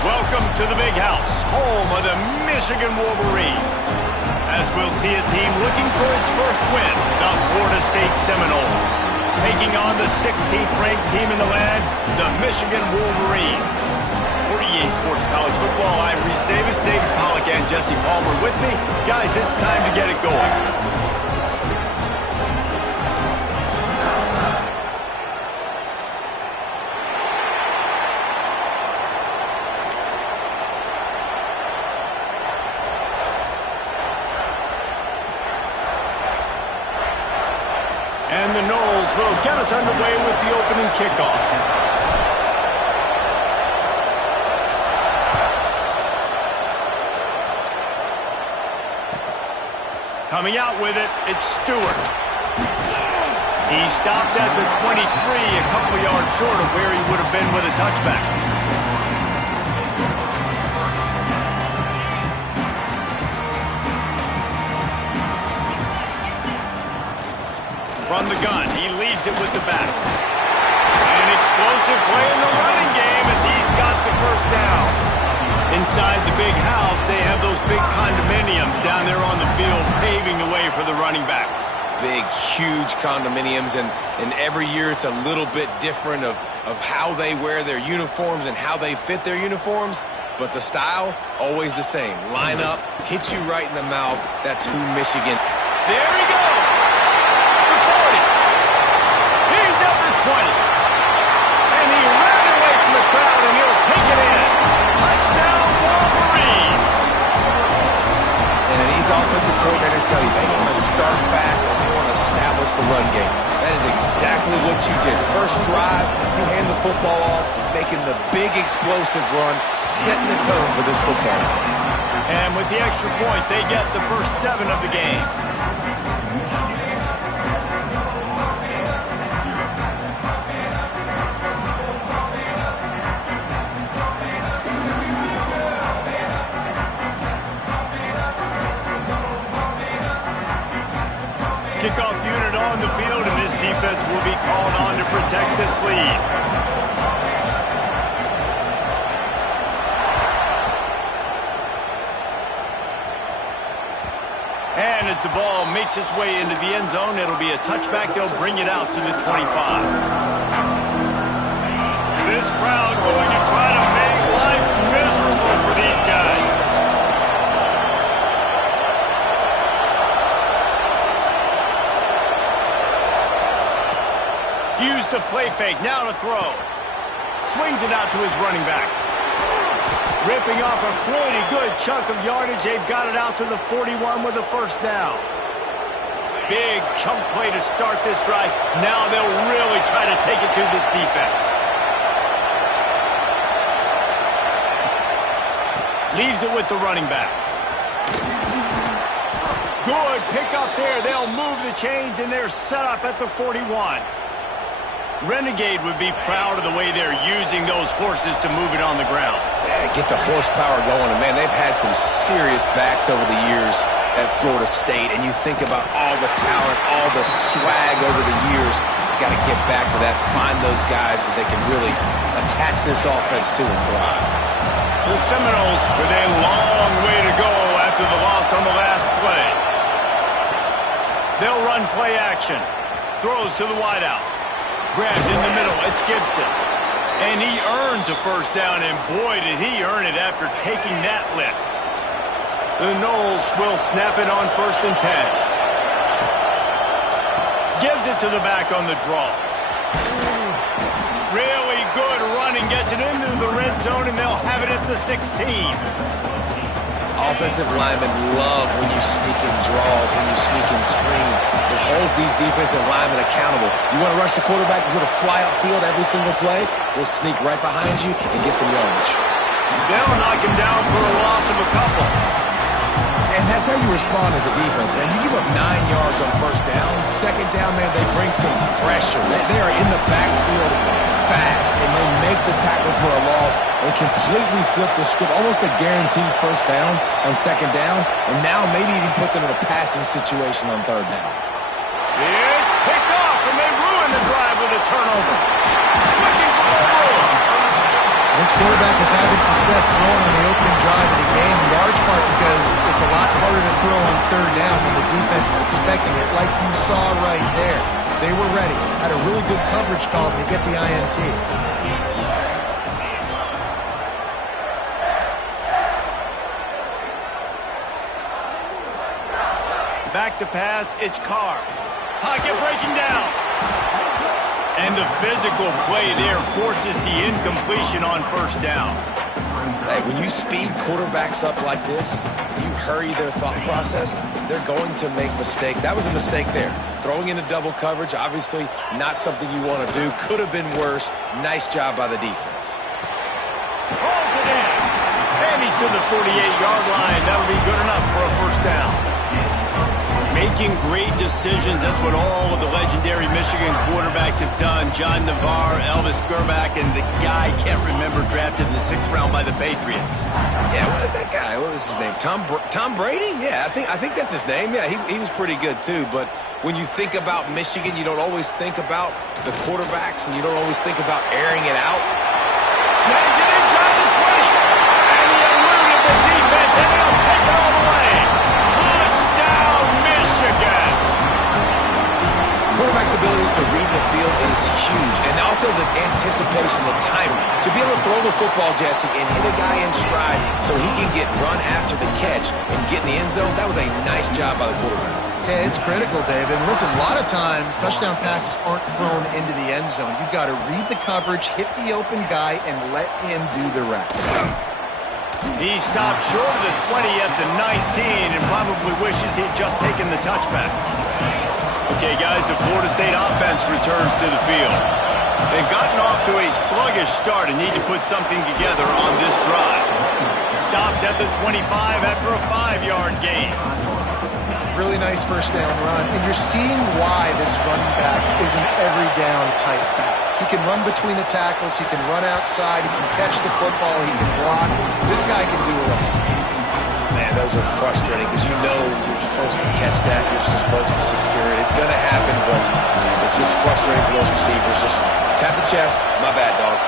Welcome to the Big House, home of the Michigan Wolverines. As we'll see a team looking for its first win, the Florida State Seminoles, taking on the 16th ranked team in the land, the Michigan Wolverines. For EA Sports College Football, I'm Reese Davis, David Pollack, and Jesse Palmer with me. Guys, it's time to get it going. And the Noles will get us underway with the opening kickoff. Coming out with it, it's Stewart. He stopped at the 23, a couple of yards short of where he would have been with a touchback. From the gun, he leaves it with the back. An explosive play in the running game as he's got the first down. Inside the Big House, they have those big condominiums down there on the field paving the way for the running backs. Big, huge condominiums, and every year it's a little bit different of how they wear their uniforms and how they fit their uniforms, but the style, always the same. Line up, hit you right in the mouth. That's who Michigan. There he goes! 20. And he ran away from the crowd, and he'll take it in. Touchdown, Wolverines! And these offensive coordinators tell you they want to start fast and they want to establish the run game. That is exactly what you did. First drive, you hand the football off, making the big explosive run, setting the tone for this football game. And with the extra point, they get the first 7 of the game. Kickoff unit on the field, and this defense will be called on to protect this lead. And as the ball makes its way into the end zone, it'll be a touchback. They'll bring it out to the 25. This crowd going to try to make life miserable for these guys. Used the play fake, now to throw. Swings it out to his running back. Ripping off a pretty good chunk of yardage. They've got it out to the 41 with a first down. Big chunk play to start this drive. Now they'll really try to take it to this defense. Leaves it with the running back. Good pick up there. They'll move the chains, and they're set up at the 41. Renegade would be proud of the way they're using those horses to move it on the ground. Yeah, get the horsepower going. And, man, they've had some serious backs over the years at Florida State. And you think about all the talent, all the swag over the years. Got to get back to that, find those guys that they can really attach this offense to and thrive. The Seminoles with a long way to go after the loss on the last play. They'll run play action. Throws to the wideout. Grabbed in the middle, it's Gibson. And he earns a first down, and boy, did he earn it after taking that lift. The Noles will snap it on 1st and 10. Gives it to the back on the draw. Really good running, gets it into the red zone, and they'll have it at the 16. Offensive linemen love when you sneak in draws, when you sneak in screens. It holds these defensive linemen accountable. You want to rush the quarterback, you want to fly upfield every single play, we'll sneak right behind you and get some yardage. They'll knock him down for a loss of a couple. And that's how you respond as a defense, man. You give up 9 yards on first down. Second down, man, they bring some pressure. They are in the backfield fast, and they make the tackle for a loss and completely flip the script. Almost a guaranteed first down on second down, and now maybe even put them in a passing situation on third down. It's picked off, and they ruin the drive with a turnover. Looking for more room. This quarterback was having success throwing on the opening drive of the game, in large part because it's a lot harder to throw on third down when the defense is expecting it, like you saw right there. They were ready, had a really good coverage call to get the INT. Back to pass, it's Carr. Pocket breaking down. And the physical play there forces the incompletion on first down. Hey, when you speed quarterbacks up like this, you hurry their thought process, they're going to make mistakes. That was a mistake there. Throwing into double coverage, obviously not something you want to do. Could have been worse. Nice job by the defense. Calls it in. And he's to the 48-yard line. That'll be good enough for a first down. Making great decisions, that's what all of the legendary Michigan quarterbacks have done. John Navarre, Elvis Gerbach, and the guy I can't remember drafted in the 6th round by the Patriots. Yeah, that guy, what was his name? Tom Brady? Yeah, I think that's his name. Yeah, he was pretty good too. But when you think about Michigan, you don't always think about the quarterbacks, and you don't always think about airing it out. Snags it inside the 20. And he eluded the defense, and he'll take it all the way. Touchdown, Michigan. Quarterback's abilities to read the field is huge, and also the anticipation, the timing. To be able to throw the football, Jesse, and hit a guy in stride so he can get run after the catch and get in the end zone, that was a nice job by the quarterback. Yeah, it's critical, David. And listen, a lot of times, touchdown passes aren't thrown into the end zone. You've got to read the coverage, hit the open guy, and let him do the rest. He stopped short of the 20 at the 19 and probably wishes he'd just taken the touchback. Okay, guys, the Florida State offense returns to the field. They've gotten off to a sluggish start and need to put something together on this drive. Stopped at the 25 after a 5-yard gain. Really nice first down run, and you're seeing why this running back is an every down type back. He can run between the tackles, he can run outside, he can catch the football, he can block. This guy can do it all. Man, those are frustrating because you know you're supposed to catch that, you're supposed to secure it. It's going to happen, but it's just frustrating for those receivers. Just tap the chest. My bad, dog.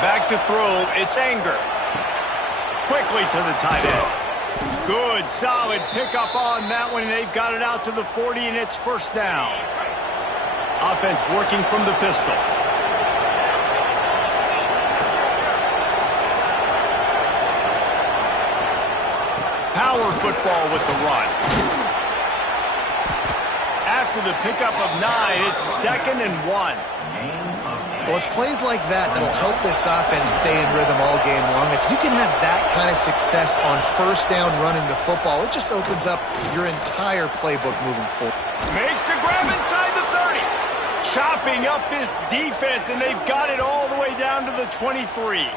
Back to throw, it's Anger. Quickly to the tight end. Good, solid pickup on that one, and they've got it out to the 40, and it's first down. Offense working from the pistol. Power football with the run. After the pickup of 9, it's 2nd and 1. Well, it's plays like that that'll help this offense stay in rhythm all game long. If you can have that kind of success on first down running the football, it just opens up your entire playbook moving forward. Makes the grab inside the 30. Chopping up this defense, and they've got it all the way down to the 23.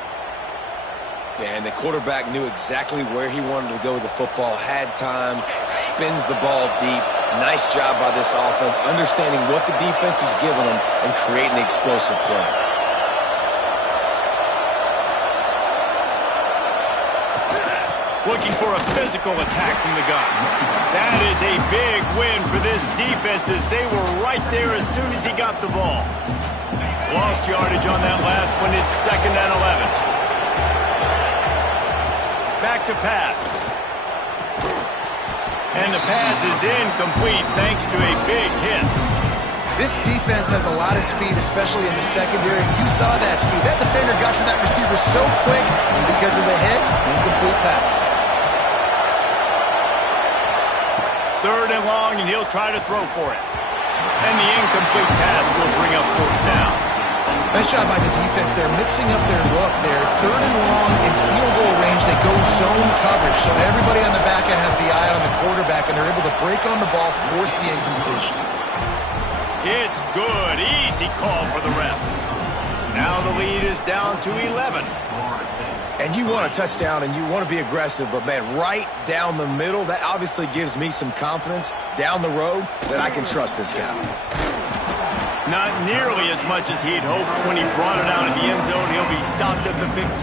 Yeah, and the quarterback knew exactly where he wanted to go with the football, had time, spins the ball deep. Nice job by this offense, understanding what the defense is giving them and creating the explosive play. Looking for a physical attack from the gun. That is a big win for this defense as they were right there as soon as he got the ball. Lost yardage on that last one. It's 2nd and 11. Back to pass. And the pass is incomplete thanks to a big hit. This defense has a lot of speed, especially in the secondary. You saw that speed. That defender got to that receiver so quick, and because of the hit, incomplete pass. 3rd and long, and he'll try to throw for it. And the incomplete pass will bring up 4th down. Nice job by the defense. They're mixing up their look there. 3rd and long in field goal range. They go zone coverage. So everybody on the back end has the eye on the quarterback, and they're able to break on the ball, force the incompletion. It's good. Easy call for the refs. Now the lead is down to 11. And you want a touchdown and you want to be aggressive, but, man, right down the middle, that obviously gives me some confidence down the road that I can trust this guy. Not nearly as much as he'd hoped when he brought it out of the end zone. He'll be stopped at the 15.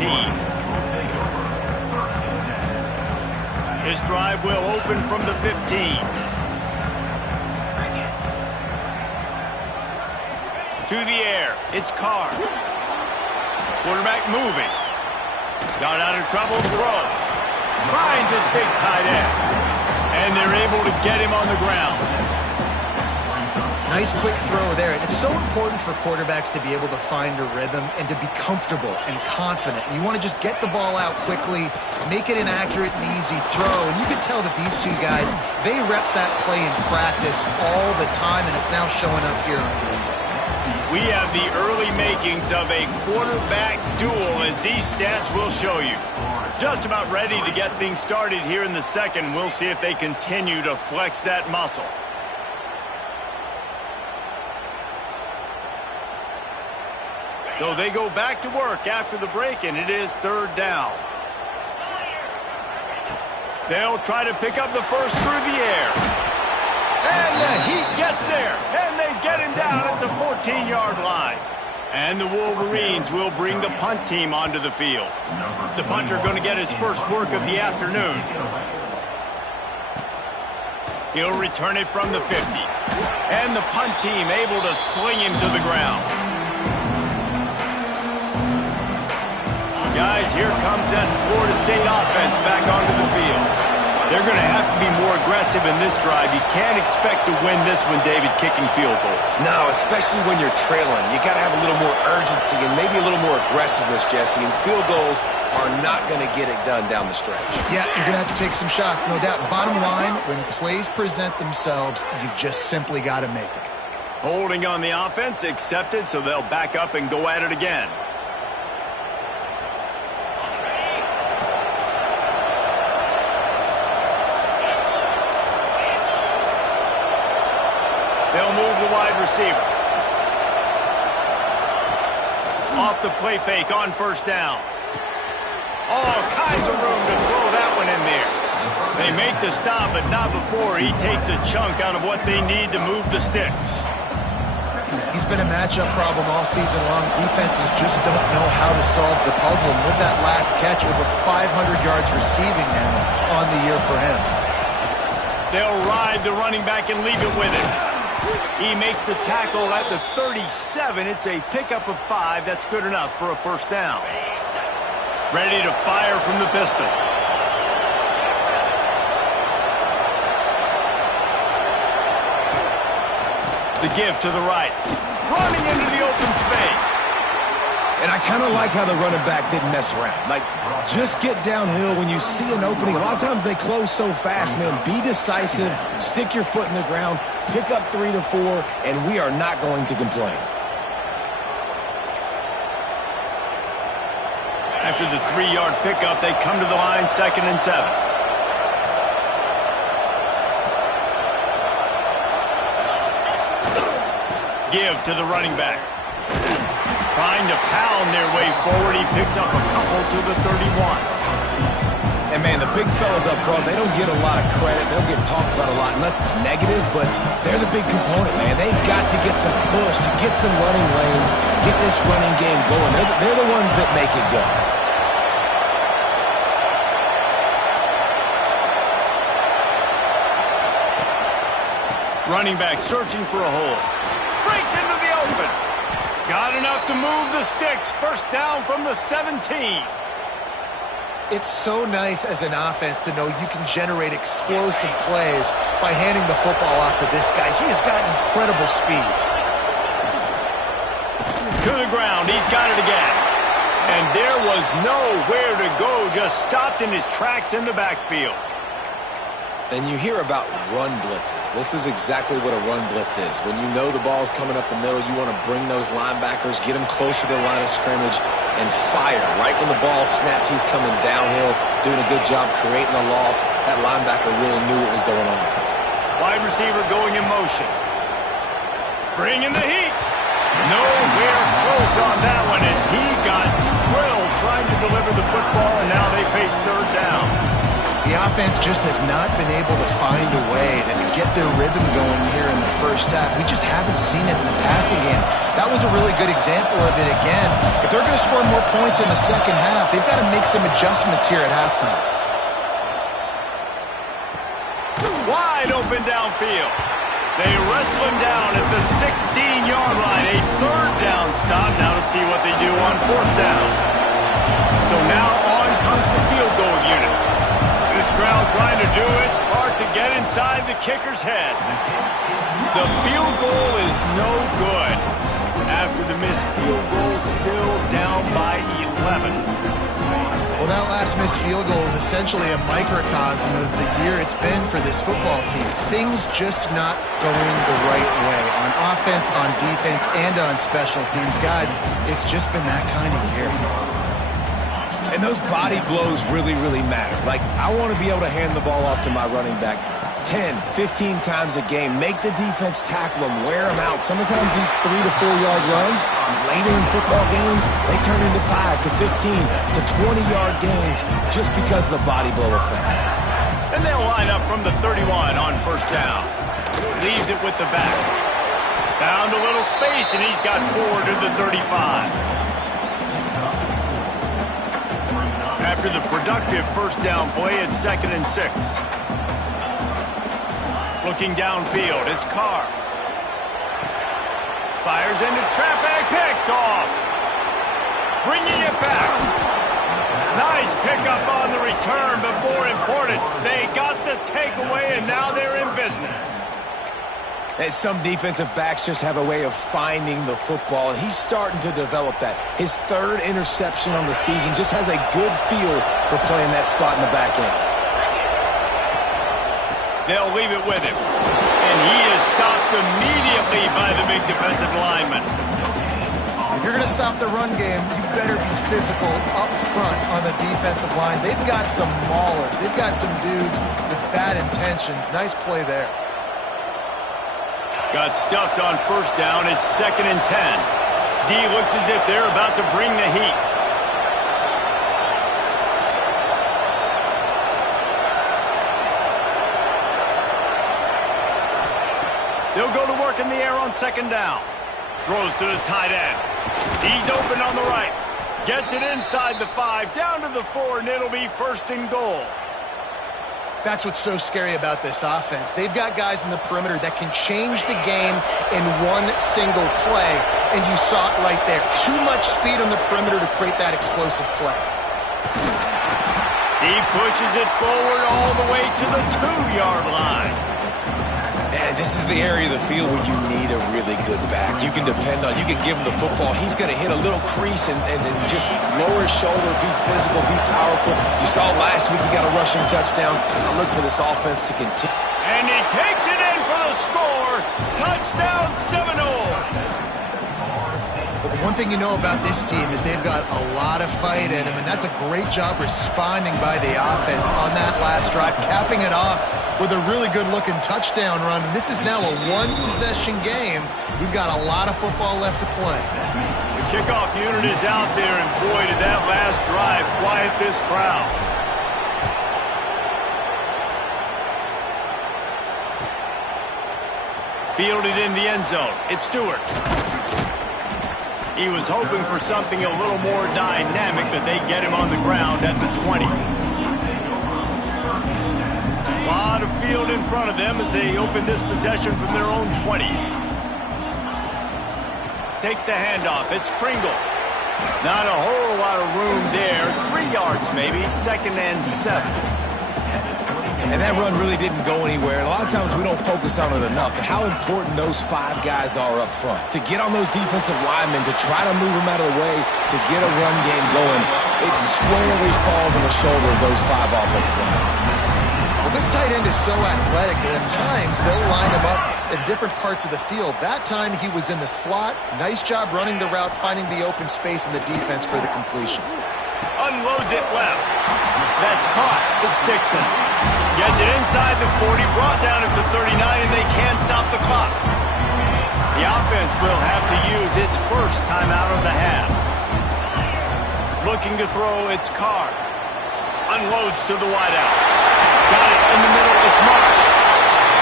His drive will open from the 15. To the air. It's Carr. Quarterback moving. Got out of trouble, throws. Finds his big tight end. And they're able to get him on the ground. Nice quick throw there. And it's so important for quarterbacks to be able to find a rhythm and to be comfortable and confident. You want to just get the ball out quickly, make it an accurate and easy throw. And you can tell that these two guys, they rep that play in practice all the time, and it's now showing up here on video. We have the early makings of a quarterback duel, as these stats will show you. Just about ready to get things started here in the second. We'll see if they continue to flex that muscle. So they go back to work after the break, and it is third down. They'll try to pick up the first through the air. And the Heat gets there, and they get him down at the 14-yard line. And the Wolverines will bring the punt team onto the field. The punter going to get his first work of the afternoon. He'll return it from the 50. And the punt team able to sling him to the ground. Guys, here comes that Florida State offense back onto the field. They're going to have to be more aggressive in this drive. You can't expect to win this one, David, kicking field goals. No, especially when you're trailing. You got to have a little more urgency and maybe a little more aggressiveness, Jesse. And field goals are not going to get it done down the stretch. Yeah, you're going to have to take some shots, no doubt. Bottom line, when plays present themselves, you've just simply got to make them. Holding on the offense, accepted, so they'll back up and go at it again. They'll move the wide receiver. Off the play fake on first down. All kinds of room to throw that one in there. They make the stop, but not before he takes a chunk out of what they need to move the sticks. He's been a matchup problem all season long. Defenses just don't know how to solve the puzzle. And with that last catch, over 500 yards receiving now on the year for him. They'll ride the running back and leave it with him. He makes the tackle at the 37. It's a pickup of 5. That's good enough for a first down. Ready to fire from the pistol. The give to the right. Running into the open space. And I kind of like how the running back didn't mess around. Like, just get downhill when you see an opening. A lot of times they close so fast, man. Be decisive, stick your foot in the ground, pick up 3 to 4, and we are not going to complain. After the 3-yard pickup, they come to the line, 2nd and 7. Give to the running back. Trying to pound their way forward. He picks up a couple to the 31. And, man, the big fellas up front, they don't get a lot of credit. They don't get talked about a lot unless it's negative, but they're the big component, man. They've got to get some push, to get some running lanes, get this running game going. They're the ones that make it go. Running back searching for a hole. Breaks into the open. Got enough to move the sticks. First down from the 17. It's so nice as an offense to know you can generate explosive plays by handing the football off to this guy. He has got incredible speed. To the ground. He's got it again. And there was nowhere to go. Just stopped in his tracks in the backfield. And you hear about run blitzes. This is exactly what a run blitz is. When you know the ball's coming up the middle, you want to bring those linebackers, get them closer to the line of scrimmage, and fire. Right when the ball snapped, he's coming downhill, doing a good job creating the loss. That linebacker really knew what was going on. Wide receiver going in motion. Bringing the heat. Nowhere close on that one as he got drilled trying to deliver the football, and now they face third down. The offense just has not been able to find a way to get their rhythm going here in the first half. We just haven't seen it in the passing game. That was a really good example of it again. If they're going to score more points in the second half, they've got to make some adjustments here at halftime. Wide open downfield. They wrestle him down at the 16-yard line. A third see what they do on 4th down. So now on comes the field goal unit. This crowd trying to do its part to get inside the kicker's head. The field goal is no good. After the missed field goal, still down by 11. Well, that last missed field goal is essentially a microcosm of the year it's been for this football team. Things just not going the right way on offense, on defense, and on special teams. Guys, it's just been that kind of year. And those body blows really, really matter. Like, I want to be able to hand the ball off to my running back 10, 15 times a game. Make the defense tackle them, wear them out. Sometimes these 3 to 4 yard runs later in football games, they turn into 5 to 15 to 20 yard gains just because of the body blow effect. And they'll line up from the 31 on 1st down. Leaves it with the back. Found a little space, and he's got 4 to the 35. After the productive 1st down play, it's 2nd and 6. Looking downfield, it's Carr. Fires into traffic, picked off. Bringing it back. Nice pickup on the return, but more important, they got the takeaway, and now they're in business. And some defensive backs just have a way of finding the football, and he's starting to develop that. His 3rd interception on the season just has a good feel for playing that spot in the back end. They'll leave it with him. And he is stopped immediately by the big defensive lineman. If you're going to stop the run game, you better be physical up front on the defensive line. They've got some maulers. They've got some dudes with bad intentions. Nice play there. Got stuffed on 1st down. It's 2nd and 10. D looks as if they're about to bring the heat. They'll go to work in the air on 2nd down. Throws to the tight end. He's open on the right. Gets it inside the 5, down to the 4, and it'll be 1st and goal. That's what's so scary about this offense. They've got guys in the perimeter that can change the game in one single play, and you saw it right there. Too much speed on the perimeter to create that explosive play. He pushes it forward all the way to the 2-yard line. And this is the area of the field where you need a really good back. You can depend on, you can give him the football. He's going to hit a little crease and just lower his shoulder, be physical, be powerful. You saw last week he got a rushing touchdown. I look for this offense to continue. And he takes it in for the score. Touchdown Seminoles. But the one thing you know about this team is they've got a lot of fight in them, and that's a great job responding by the offense on that last drive, capping it off with a really good-looking touchdown run. And this is now a one-possession game. We've got a lot of football left to play. The kickoff unit is out there, and boy, did that last drive quiet this crowd. Fielded in the end zone. It's Stewart. He was hoping for something a little more dynamic, but they get him on the ground at the 20. A lot of field in front of them as they open this possession from their own 20. Takes the handoff. It's Pringle. Not a whole lot of room there. 3 yards maybe. 2nd and 7. And that run really didn't go anywhere. And a lot of times we don't focus on it enough. But how important those 5 guys are up front. To get on those defensive linemen, to try to move them out of the way, to get a run game going, it squarely falls on the shoulder of those 5 offensive linemen. Well, this tight end is so athletic that at times they'll line him up in different parts of the field. That time he was in the slot. Nice job running the route, finding the open space in the defense for the completion. Unloads it left. That's caught. It's Dixon. Gets it inside the 40, brought down at the 39, and they can't stop the clock. The offense will have to use its first timeout of the half. Looking to throw, it's Carr. Unloads to the wideout. Got it in the middle, it's Marsh.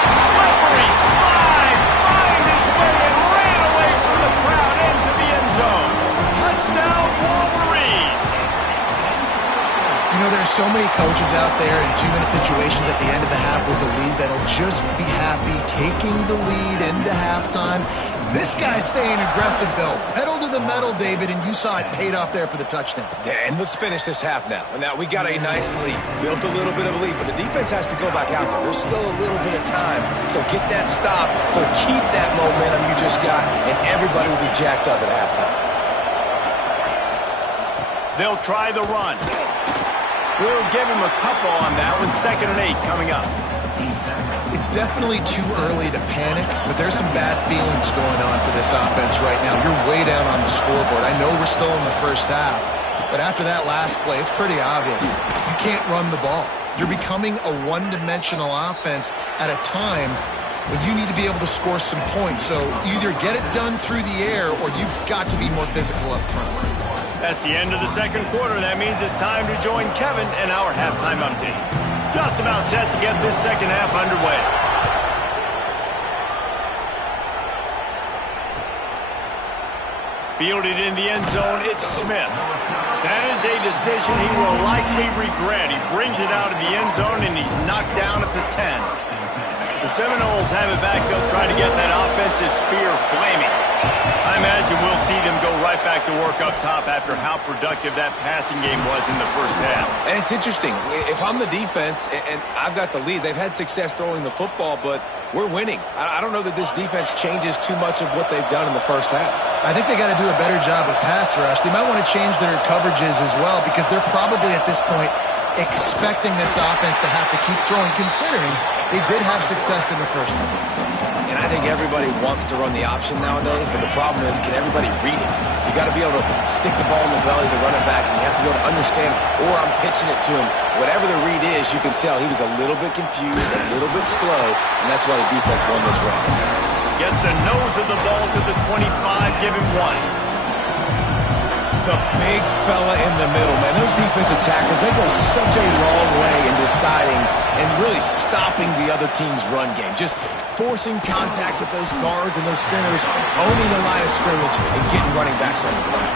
Slippery slide, find his way and ran away from the crowd into the end zone. Touchdown, Wolverines. You know, there's so many coaches out there in 2-minute situations at the end of the half with the lead that'll just be happy taking the lead into halftime. This guy's staying aggressive, though. Pedal to the metal, David, and you saw it paid off there for the touchdown. Yeah, and let's finish this half now. Now, we got a nice lead. Built a little bit of a lead, but the defense has to go back out there. There's still a little bit of time. So get that stop to keep that momentum you just got, and everybody will be jacked up at halftime. They'll try the run. We'll give him a couple on that one. 2nd and 8 coming up. It's definitely too early to panic, but there's some bad feelings going on for this offense right now. You're way down on the scoreboard. I know we're still in the first half, but after that last play, it's pretty obvious. You can't run the ball. You're becoming a one-dimensional offense at a time when you need to be able to score some points. So either get it done through the air or you've got to be more physical up front. That's the end of the 2nd quarter. That means it's time to join Kevin and our halftime update. Just about set to get this 2nd half underway. Fielded in the end zone, it's Smith. That is a decision he will likely regret. He brings it out of the end zone, and he's knocked down at the 10. The Seminoles have it back. They'll try to get that offensive spear flaming. I imagine we'll see them go right back to work up top after how productive that passing game was in the first half. And it's interesting. If I'm the defense and I've got the lead, they've had success throwing the football, but we're winning. I don't know that this defense changes too much of what they've done in the first half. I think they got to do a better job with pass rush. They might want to change their coverages as well because they're probably at this point expecting this offense to have to keep throwing, considering they did have success in the first half. And I think everybody wants to run the option nowadays, but the problem is, can everybody read it? You got to be able to stick the ball in the belly of the running back, and you have to be able to understand, or I'm pitching it to him. Whatever the read is, you can tell he was a little bit confused, a little bit slow, and that's why the defense won this round. Gets the nose of the ball to the 25, give him 1. The big fella in the middle, man. Those defensive tackles, they go such a long way in deciding and really stopping the other team's run game. Just forcing contact with those guards and those centers, owning the line of scrimmage, and getting running backs on the ground.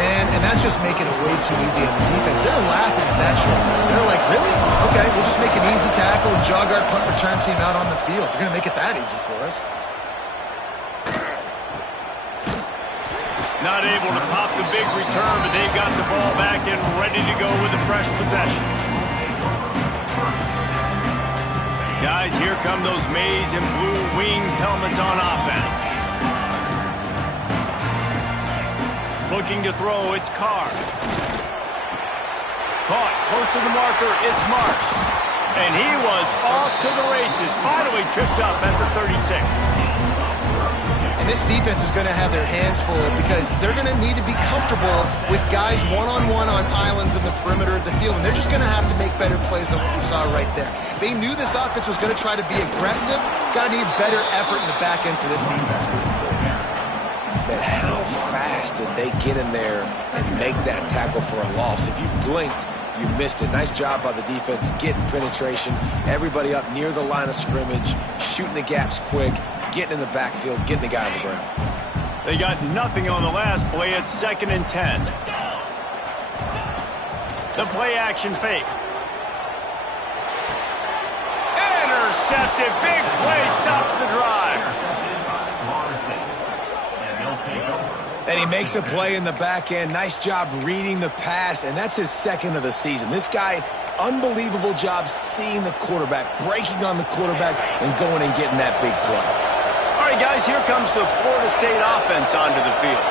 Man, and that's just making it way too easy on the defense. They're laughing at that shot. They're like, really? Okay, we'll just make an easy tackle and jog our punt return team out on the field. We're going to make it that easy for us. Not able to pop the big return, but they've got the ball back and ready to go with a fresh possession. Guys, here come those maize and blue winged helmets on offense. Looking to throw, it's Carr. Caught, close to the marker, it's Marsh. And he was off to the races, finally tripped up at the 36. And this defense is going to have their hands full because they're going to need to be comfortable with guys one-on-one on islands in the perimeter of the field, and they're just going to have to make better plays than what we saw right there. They knew this offense was going to try to be aggressive. Got to need better effort in the back end for this defense moving forward. Man, how fast did they get in there and make that tackle for a loss? If you blinked, you missed it. Nice job by the defense, getting penetration, everybody up near the line of scrimmage, shooting the gaps quick, getting in the backfield, getting the guy on the ground. They got nothing on the last play. It's 2nd and 10. The play action fake. Intercepted. Big play stops the drive. And he makes a play in the back end. Nice job reading the pass, and that's his 2nd of the season. This guy, unbelievable job seeing the quarterback, breaking on the quarterback, and going and getting that big play. All right, guys, here comes the Florida State offense onto the field.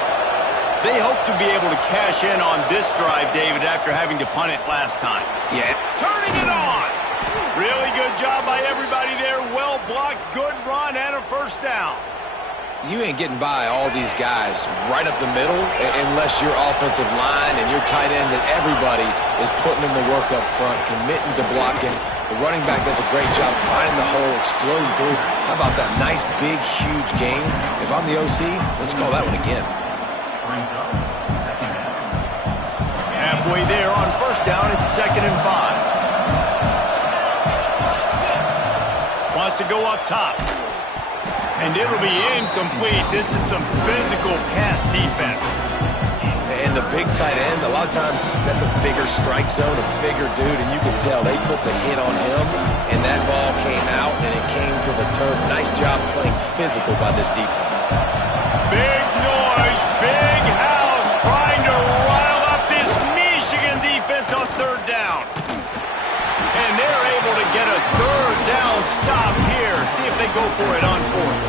They hope to be able to cash in on this drive, David, after having to punt it last time. Yeah. Turning it on. Really good job by everybody there. Well blocked, good run, and a first down. You ain't getting by all these guys right up the middle unless your offensive line and your tight ends and everybody is putting in the work up front, committing to blocking. The running back does a great job finding the hole, exploding through. How about that nice, big, huge game? If I'm the OC, let's call that one again. Halfway there on first down, it's 2nd and 5. Wants to go up top. And it'll be incomplete. This is some physical pass defense. And the big tight end, a lot of times that's a bigger strike zone, a bigger dude, and you can tell they put the hit on him, and that ball came out, and it came to the turf. Nice job playing physical by this defense. Big noise, big for it on fourth.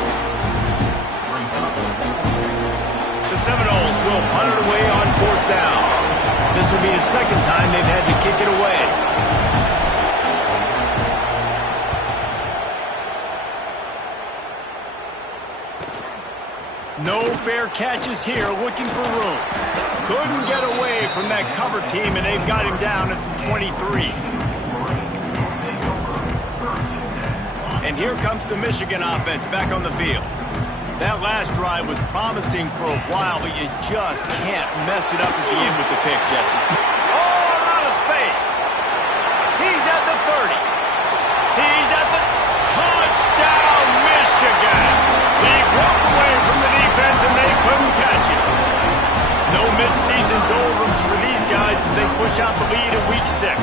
The Seminoles will punt it away on fourth down. This will be the second time they've had to kick it away. No fair catches here, looking for room. Couldn't get away from that cover team, and they've got him down at the 23. And here comes the Michigan offense back on the field. That last drive was promising for a while, but you just can't mess it up at the end with the pick, Jesse. Oh, out of space. He's at the 30. He's at the touchdown, Michigan. He broke away from the defense, and they couldn't catch him. No midseason doldrums for these guys as they push out the lead in Week 6.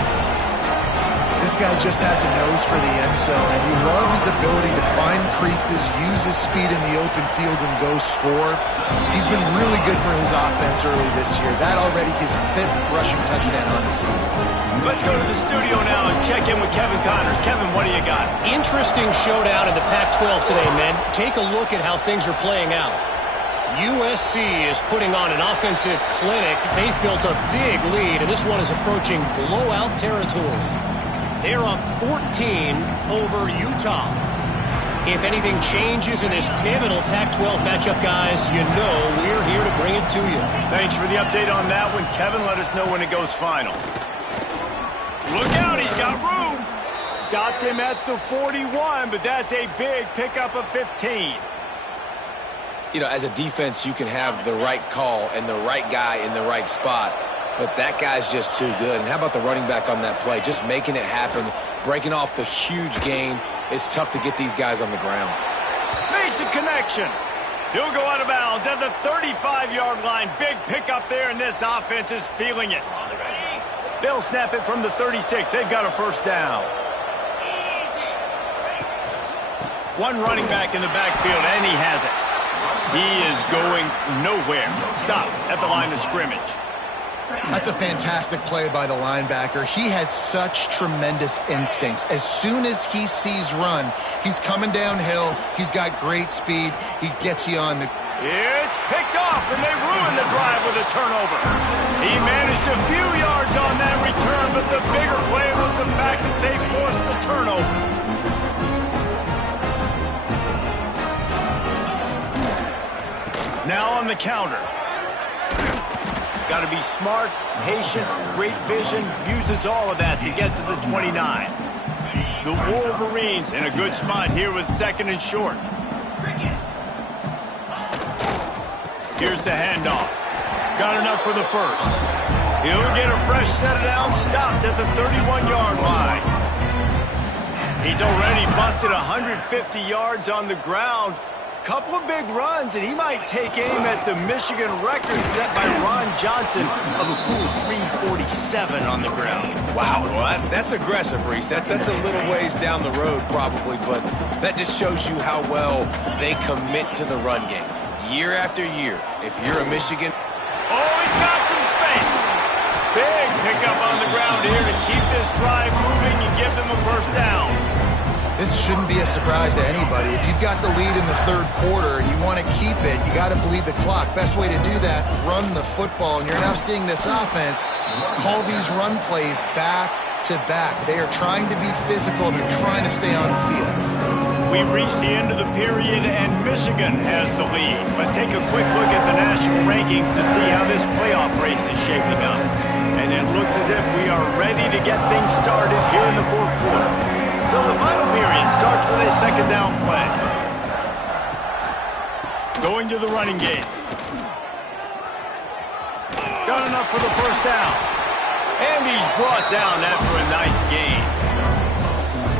This guy just has a nose for the end zone, and you love his ability to find creases, use his speed in the open field, and go score. He's been really good for his offense early this year. That already his 5th rushing touchdown on the season. Let's go to the studio now and check in with Kevin Connors. Kevin, what do you got? Interesting showdown in the Pac-12 today, men. Take a look at how things are playing out. USC is putting on an offensive clinic. They've built a big lead, and this one is approaching blowout territory. They're up 14 over Utah. If anything changes in this pivotal Pac-12 matchup, guys, you know we're here to bring it to you. Thanks for the update on that one, Kevin. Let us know when it goes final. Look out, he's got room. Stopped him at the 41, but that's a big pickup of 15. You know, as a defense, you can have the right call and the right guy in the right spot. But that guy's just too good. And how about the running back on that play? Just making it happen, breaking off the huge gain. It's tough to get these guys on the ground. Makes a connection. He'll go out of bounds at the 35-yard line. Big pickup there, and this offense is feeling it. They'll snap it from the 36. They've got a first down. One running back in the backfield, and he has it. He is going nowhere. Stop at the line of scrimmage. That's a fantastic play by the linebacker. He has such tremendous instincts. As soon as he sees run, he's coming downhill. He's got great speed. He gets you on the... It's picked off, and they ruined the drive with a turnover. He managed a few yards on that return, but the bigger play was the fact that they forced the turnover. Now on the counter. Got to be smart, patient, great vision, uses all of that to get to the 29. The Wolverines in a good spot here with 2nd and short. Here's the handoff. Got enough for the first. He'll get a fresh set down, stopped at the 31-yard line. He's already busted 150 yards on the ground. Couple of big runs, and he might take aim at the Michigan record set by Ron Johnson of a cool 347 on the ground. Wow, well, that's aggressive, Reese. That's a little ways down the road probably, but that just shows you how well they commit to the run game. Year after year, if you're a Michigan... Oh, he's got some space. Big pickup on the ground here to keep this drive moving and give them a first down. This shouldn't be a surprise to anybody. If you've got the lead in the 3rd quarter and you want to keep it, you got to bleed the clock. Best way to do that, run the football. And you're now seeing this offense call these run plays back to back. They are trying to be physical. They're trying to stay on the field. We've reached the end of the period, and Michigan has the lead. Let's take a quick look at the national rankings to see how this playoff race is shaping up. And it looks as if we are ready to get things started here in the 4th quarter. So the final period starts with a 2nd down play. Going to the running game. Got enough for the first down. And he's brought down after a nice gain.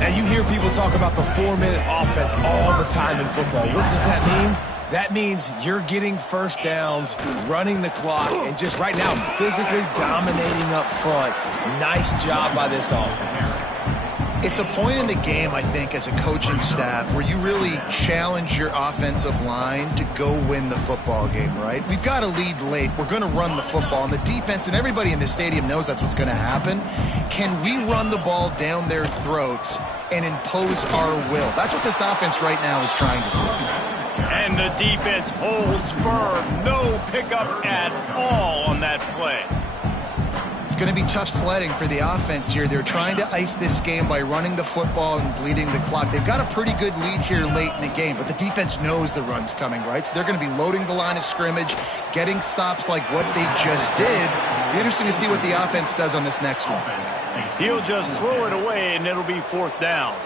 And you hear people talk about the 4-minute offense all the time in football. What does that mean? That means you're getting first downs, running the clock, and just right now physically dominating up front. Nice job by this offense. It's a point in the game, I think, as a coaching staff where you really challenge your offensive line to go win the football game, right? We've got to lead late. We're going to run the football. And the defense and everybody in the stadium knows that's what's going to happen. Can we run the ball down their throats and impose our will. That's what this offense right now is trying to do. And the defense holds firm. No pickup at all on that play. It's going to be tough sledding for the offense here. They're trying to ice this game by running the football and bleeding the clock. They've got a pretty good lead here late in the game, but the defense knows the run's coming, right? So they're going to be loading the line of scrimmage, getting stops like what they just did. It'll be interesting to see what the offense does on this next one. He'll just throw it away, and it'll be 4th down.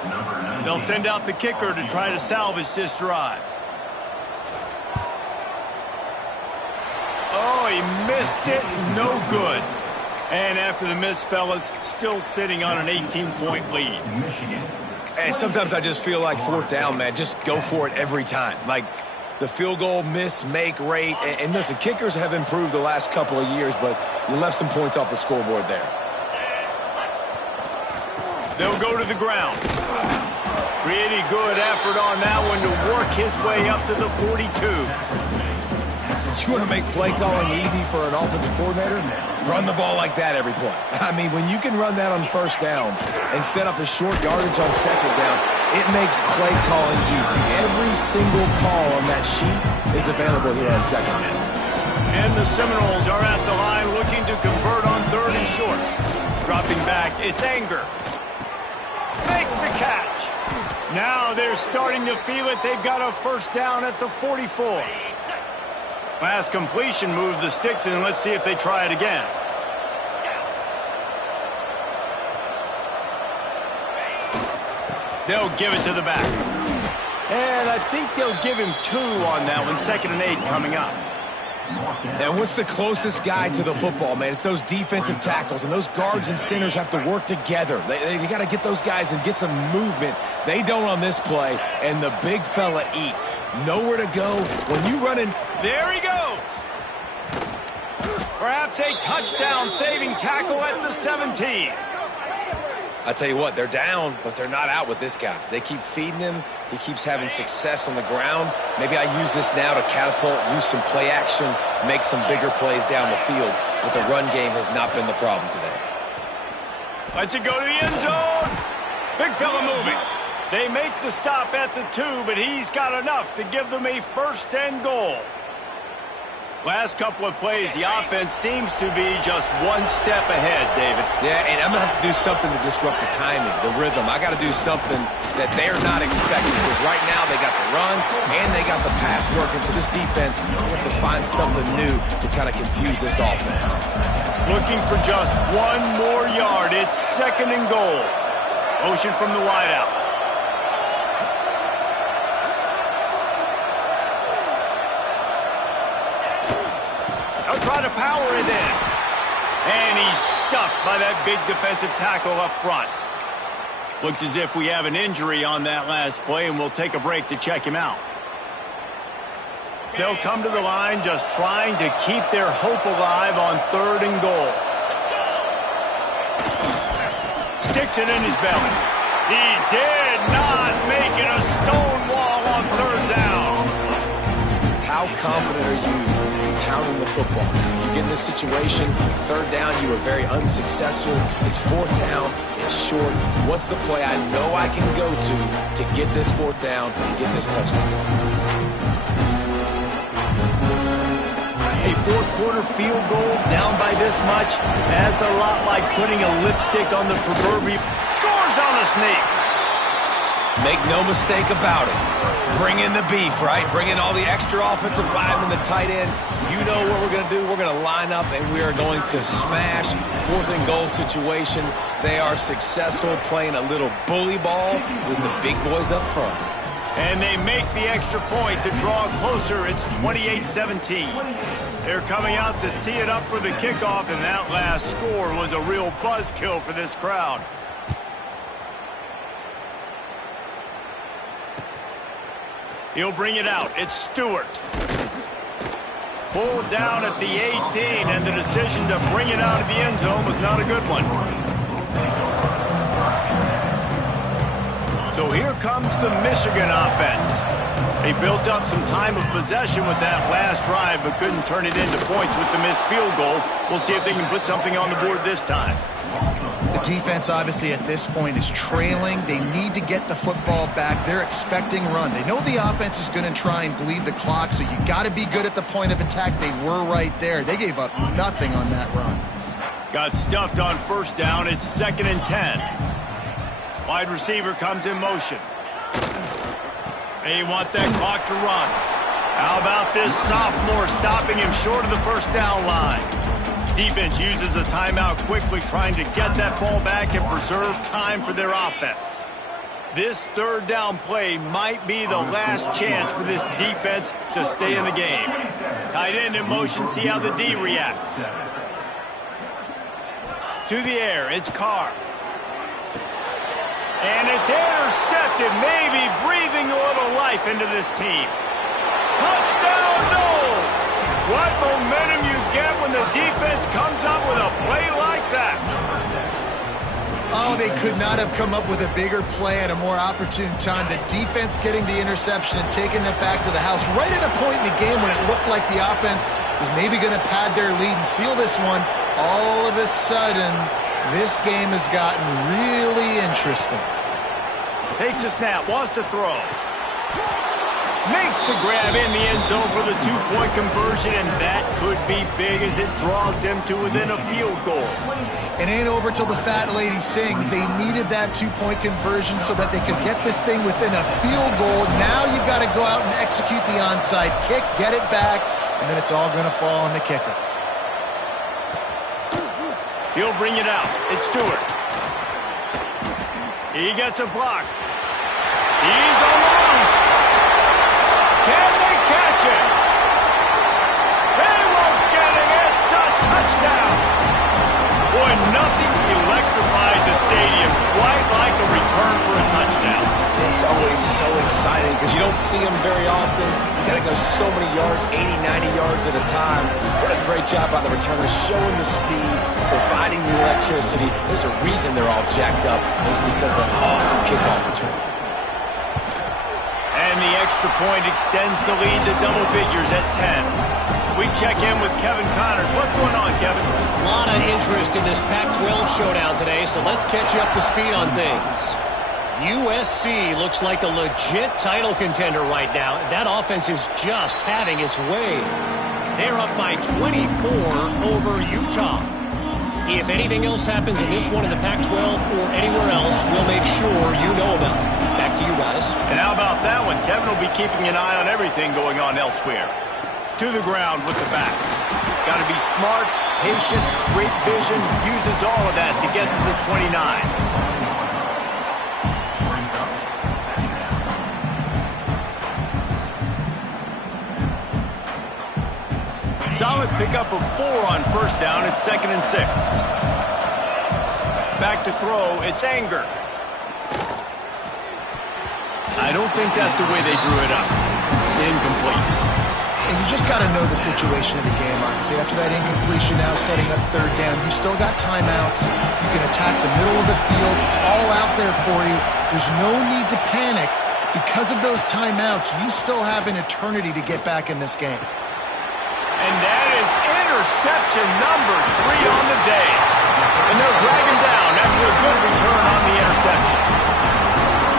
They'll send out the kicker to try to salvage this drive. Oh, he missed it. No good. And after the miss, fellas, still sitting on an 18-point lead. And sometimes I just feel like 4th down, man, just go for it every time. Like the field goal miss-make rate. And listen, kickers have improved the last couple of years, but you left some points off the scoreboard there. They'll go to the ground. Pretty good effort on that one to work his way up to the 42. You want to make play calling easy for an offensive coordinator? Run the ball like that every play. I mean, when you can run that on 1st down and set up a short yardage on 2nd down, it makes play calling easy. Every single call on that sheet is available here on 2nd down. And the Seminoles are at the line looking to convert on 3rd and short. Dropping back, it's Anger. Makes the catch. Now they're starting to feel it. They've got a 1st down at the 44. Last completion moved the sticks in. Let's see if they try it again. They'll give it to the back. And I think they'll give him 2 on that one. 2nd and 8 coming up. And what's the closest guy to the football, man? It's those defensive tackles, and those guards and centers have to work together. They got to get those guys and get some movement. They don't on this play, and the big fella eats. Nowhere to go. When you run in... There he goes. Perhaps a touchdown-saving tackle at the 17. I tell you what, they're down, but they're not out with this guy. They keep feeding him. He keeps having success on the ground. Maybe I use this now to catapult, use some play action, make some bigger plays down the field. But the run game has not been the problem today. Lets it go to the end zone. Big fella moving. They make the stop at the 2, but he's got enough to give them a 1st and goal. Last couple of plays, the offense seems to be just one step ahead, David. Yeah, and I'm going to have to do something to disrupt the timing, the rhythm. I got to do something that they're not expecting, because right now they got the run and they got the pass working. So this defense, they have to find something new to kind of confuse this offense. Looking for just 1 more yard. It's 2nd and goal. Motion from the wideout. They'll try to power it in. And he's stuffed by that big defensive tackle up front. Looks as if we have an injury on that last play, and we'll take a break to check him out. They'll come to the line just trying to keep their hope alive on 3rd and goal. Sticks it in his belly. He did not make it a stone wall on 3rd down. How confident are you pounding the football? You get in this situation, 3rd down, you were very unsuccessful. It's 4th down, it's short. What's the play I know I can go to get this 4th down and get this touchdown? A 4th quarter field goal down by this much, that's a lot like putting a lipstick on the proverbial. Scores on a sneak. Make no mistake about it. Bring in the beef, right? Bring in all the extra offensive linemen, the tight end. You know what we're going to do. We're going to line up, and we are going to smash 4th and goal situation. They are successful playing a little bully ball with the big boys up front. And they make the extra point to draw closer. It's 28-17. They're coming out to tee it up for the kickoff, and that last score was a real buzzkill for this crowd. He'll bring it out. It's Stewart. Pulled down at the 18, and the decision to bring it out of the end zone was not a good one. So here comes the Michigan offense. They built up some time of possession with that last drive, but couldn't turn it into points with the missed field goal. We'll see if they can put something on the board this time. The defense, obviously, at this point is trailing. They need to get the football back. They're expecting run. They know the offense is going to try and bleed the clock, so you got to be good at the point of attack. They were right there. They gave up nothing on that run. Got stuffed on first down. It's 2nd and 10. Wide receiver comes in motion. They want that clock to run. How about this sophomore stopping him short of the first down line? Defense uses a timeout quickly, trying to get that ball back and preserve time for their offense. This 3rd down play might be the last chance for this defense to stay in the game. Tight end in motion, see how the D reacts. To the air, it's Carr. And it's intercepted, maybe breathing a little life into this team. Touchdown, Knowles! What momentum you get when the defense comes up with a play like that. Oh, they could not have come up with a bigger play at a more opportune time. The defense getting the interception and taking it back to the house right at a point in the game when it looked like the offense was maybe going to pad their lead and seal this one. All of a sudden, this game has gotten really interesting. Takes a snap, wants to throw. Makes the grab in the end zone for the 2-point conversion, and that could be big as it draws him to within a field goal. It ain't over till the fat lady sings. They needed that 2-point conversion so that they could get this thing within a field goal. Now you've got to go out and execute the onside kick, get it back, and then it's all going to fall on the kicker. He'll bring it out. It's Stewart. He gets a block. He's on the loose. Can they catch him? They won't get him. It's a touchdown. Boy, nothing electrifies a stadium quite like a return for a touchdown. It's always so exciting because you don't see them very often. You got to go so many yards, 80, 90 yards at a time. What a great job by the returners, showing the speed, providing the electricity. There's a reason they're all jacked up, and it's because of that awesome kickoff return. And the extra point extends the lead to double figures at 10. We check in with Kevin Connors. What's going on, Kevin? A lot of interest in this Pac-12 showdown today, so let's catch you up to speed on things. USC looks like a legit title contender right now. That offense is just having its way. They're up by 24 over Utah. If anything else happens in this one in the Pac-12 or anywhere else, we'll make sure you know about it. Back to you guys. And how about that one? Kevin will be keeping an eye on everything going on elsewhere. To the ground with the back. Got to be smart, patient, great vision, uses all of that to get to the 29. Solid pickup of 4 on first down. It's 2nd and 6. Back to throw. It's Anger. I don't think that's the way they drew it up. Incomplete. And you just got to know the situation of the game, obviously. After that incompletion, now setting up 3rd down, you still got timeouts. You can attack the middle of the field. It's all out there for you. There's no need to panic. Because of those timeouts, you still have an eternity to get back in this game. And that is interception number 3 on the day. And they'll drag him down after a good return on the interception.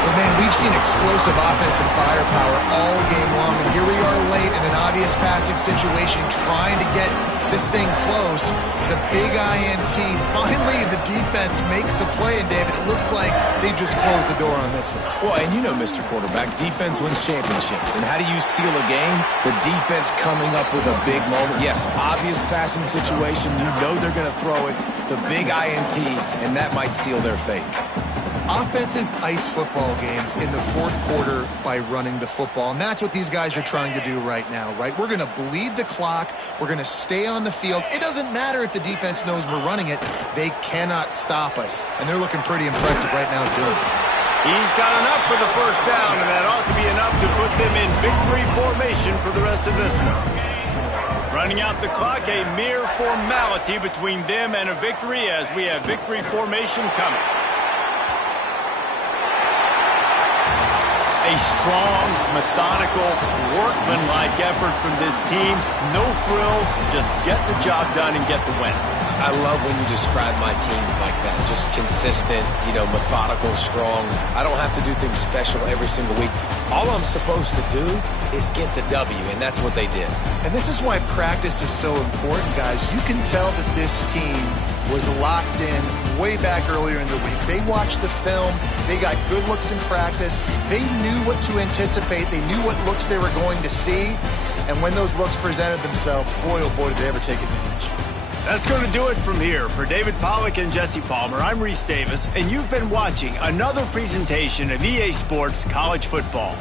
Well, man, we've seen explosive offensive firepower all game long, and here we are late in an obvious passing situation trying to get this thing close. The big INT, finally the defense makes a play, and David, it looks like they just closed the door on this one. Well, and you know, Mr. Quarterback, defense wins championships. And how do you seal a game? The defense coming up with a big moment. Yes, obvious passing situation. You know they're going to throw it. The big INT, and that might seal their fate. Offenses ice football games in the 4th quarter by running the football, and that's what these guys are trying to do right now, right? We're going to bleed the clock. We're going to stay on the field. It doesn't matter if the defense knows we're running it. They cannot stop us, and they're looking pretty impressive right now doing it. He's got enough for the first down, and that ought to be enough to put them in victory formation for the rest of this one. Running out the clock, a mere formality between them and a victory as we have victory formation coming. A A strong, methodical, workmanlike effort from this team. No frills, just get the job done and get the win. I love when you describe my teams like that. Just consistent, methodical, strong. I don't have to do things special every single week. All I'm supposed to do is get the W, and that's what they did. And this is why practice is so important, guys. You can tell that this team was locked in way back earlier in the week. They watched the film. They got good looks in practice. They knew what to anticipate. They knew what looks they were going to see. And when those looks presented themselves, boy, oh boy, did they ever take advantage. That's going to do it from here. For David Pollack and Jesse Palmer, I'm Reese Davis, and you've been watching another presentation of EA Sports College Football.